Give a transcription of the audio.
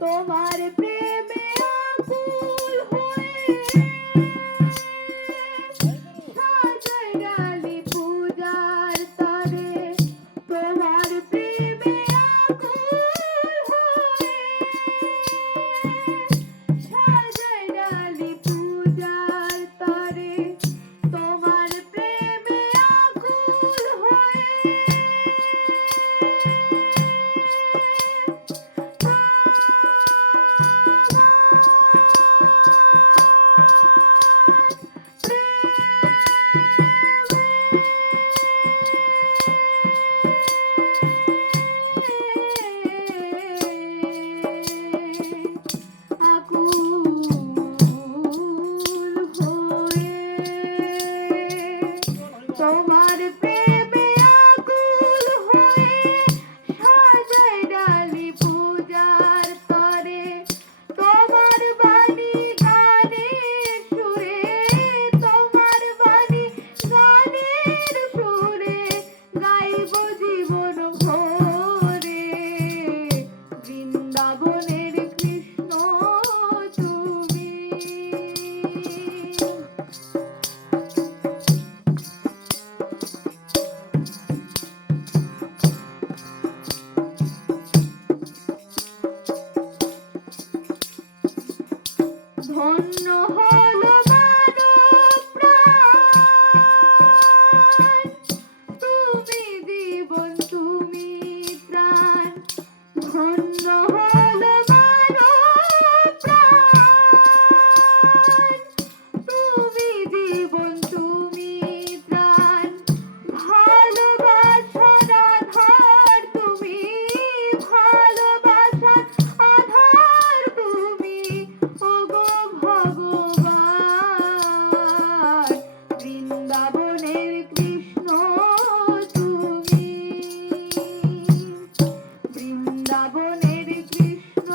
তোমার প্রেমে আকুল হয়ে সাজাই ডালি পূজার তরে, তোমার প্রেমে আকুল হয়ে সাজাই ডালি পূজার তরে, তোমার প্রেমে আকুল হয়ে তোমার প্রেমে আকুল হয়ে সাজাই ডালি পূজার তরে, তোমার বাণী গানের সুরে, তোমার বাণী গানের সুরে গাইব জীবন ভরে, বৃন্দাবনের কৃষ্ণ তুমি। ধন্য হলো মানব প্রাণ, তুমি জীবন তুমি প্রাণ। ধন্য হলো মানব প্রাণ, তুমি জীবন তুমি প্রাণ। ভালোবাসার আধার তুমি, ভালোবাসার আধার তুমি, ওগো ভগবান, বৃন্দাবনের কৃষ্ণ তুমি, বৃন্দাবনের কৃষ্ণ।